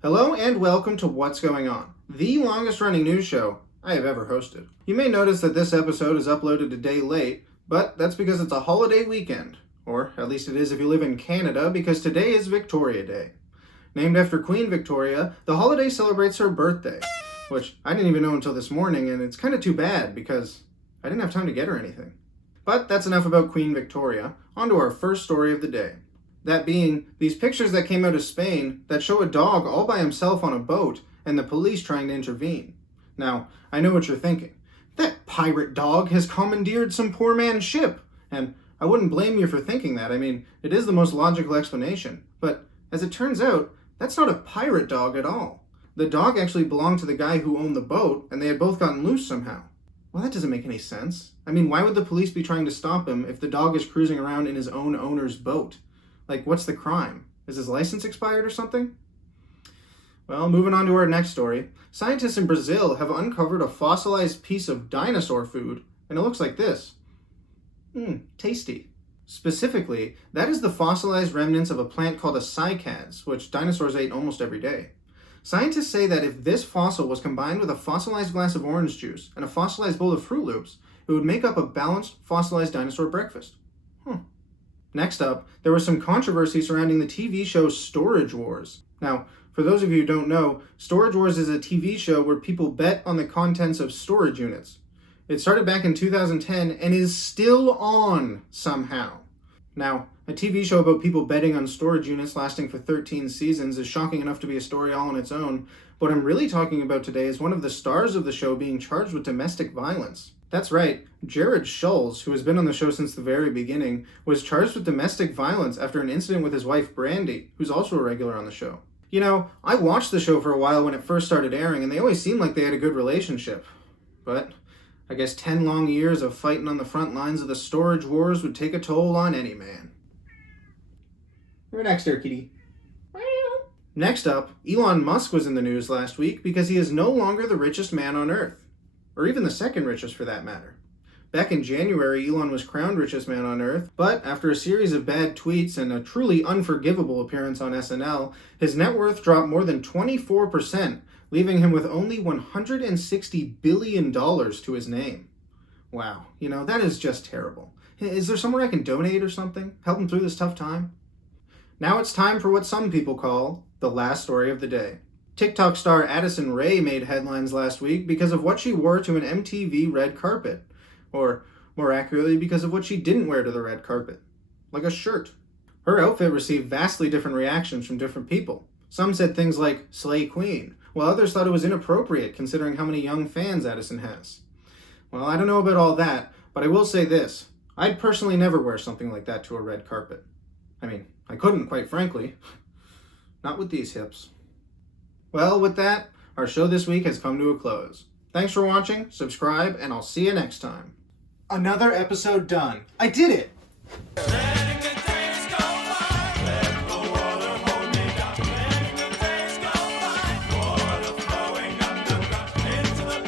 Hello and welcome to What's Going On, the longest running news show I have ever hosted. You may notice that this episode is uploaded a day late, but that's because it's a holiday weekend. Or at least it is if you live in Canada, because today is Victoria Day. Named after Queen Victoria, the holiday celebrates her birthday, which I didn't even know until this morning, and it's kind of too bad because I didn't have time to get her anything. But that's enough about Queen Victoria. On to our first story of the day. That being, these pictures that came out of Spain that show a dog all by himself on a boat and the police trying to intervene. Now, I know what you're thinking. That pirate dog has commandeered some poor man's ship. And I wouldn't blame you for thinking that. I mean, it is the most logical explanation. But as it turns out, that's not a pirate dog at all. The dog actually belonged to the guy who owned the boat, and they had both gotten loose somehow. Well, that doesn't make any sense. I mean, why would the police be trying to stop him if the dog is cruising around in his own owner's boat? Like, what's the crime? Is his license expired or something? Well, moving on to our next story. Scientists in Brazil have uncovered a fossilized piece of dinosaur food, and it looks like this. Tasty. Specifically, that is the fossilized remnants of a plant called a cycads, which dinosaurs ate almost every day. Scientists say that if this fossil was combined with a fossilized glass of orange juice and a fossilized bowl of Fruit Loops, it would make up a balanced fossilized dinosaur breakfast. Next up, there was some controversy surrounding the TV show Storage Wars. Now, for those of you who don't know, Storage Wars is a TV show where people bet on the contents of storage units. It started back in 2010 and is still on somehow. Now, a TV show about people betting on storage units lasting for 13 seasons is shocking enough to be a story all on its own. What I'm really talking about today is one of the stars of the show being charged with domestic violence. That's right, Jared Schulz, who has been on the show since the very beginning, was charged with domestic violence after an incident with his wife Brandy, who's also a regular on the show. You know, I watched the show for a while when it first started airing, and they always seemed like they had a good relationship. But I guess 10 long years of fighting on the front lines of the storage wars would take a toll on any man. You're next there, kitty. Next up, Elon Musk was in the news last week because he is no longer the richest man on Earth. Or even the second richest for that matter. Back in January, Elon was crowned richest man on Earth, but after a series of bad tweets and a truly unforgivable appearance on SNL, his net worth dropped more than 24%, leaving him with only $160 billion to his name. Wow, you know, that is just terrible. Is there somewhere I can donate or something? Help him through this tough time? Now it's time for what some people call the last story of the day. TikTok star Addison Rae made headlines last week because of what she wore to an MTV red carpet. Or, more accurately, because of what she didn't wear to the red carpet. Like a shirt. Her outfit received vastly different reactions from different people. Some said things like, "Slay Queen," while others thought it was inappropriate considering how many young fans Addison has. Well, I don't know about all that, but I will say this. I'd personally never wear something like that to a red carpet. I mean, I couldn't, quite frankly. Not with these hips. Well, with that, our show this week has come to a close. Thanks for watching, subscribe, and I'll see you next time. Another episode done. I did it!